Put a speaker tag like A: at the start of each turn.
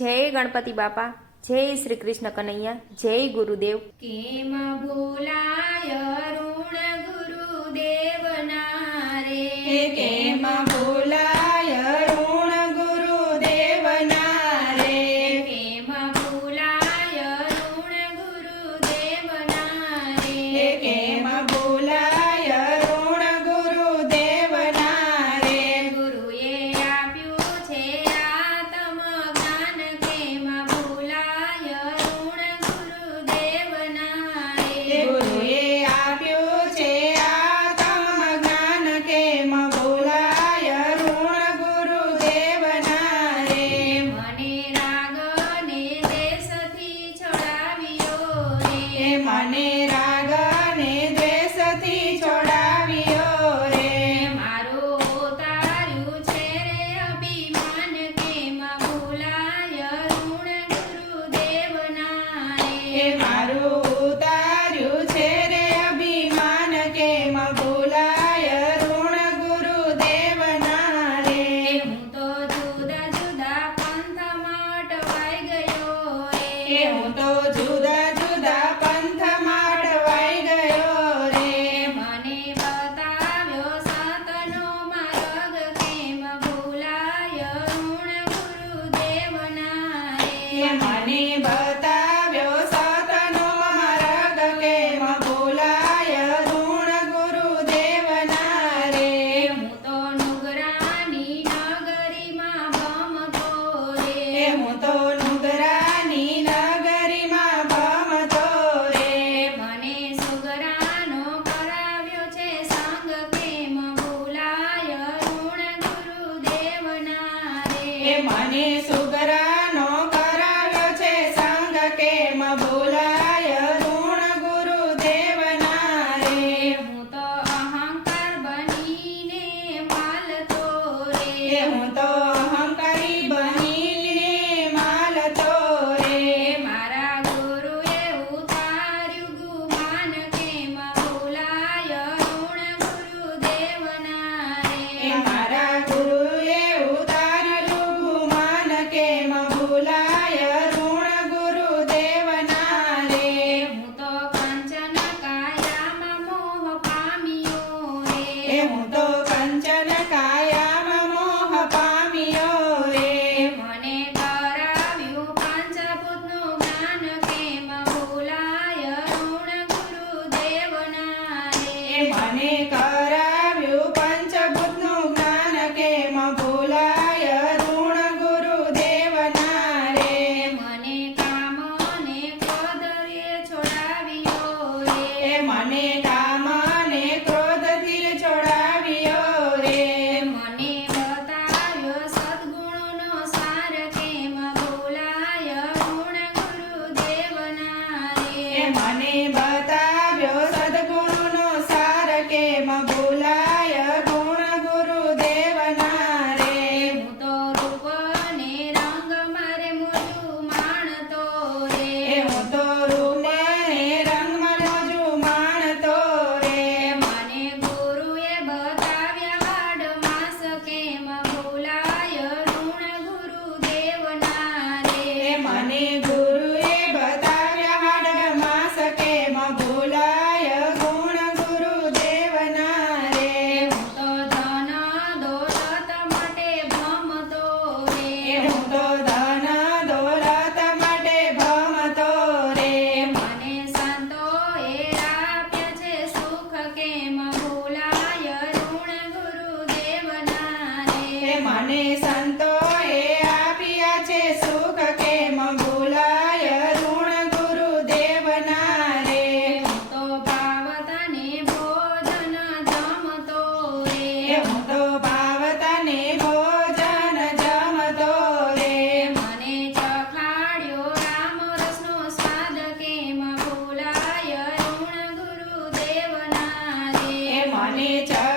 A: જય ગણપતિ બાપા જય શ્રી કૃષ્ણ કનૈયા જય ગુરુદેવ.
B: કેમાં
C: બોલ
B: મારું
C: Sane Sugara. my name. nature.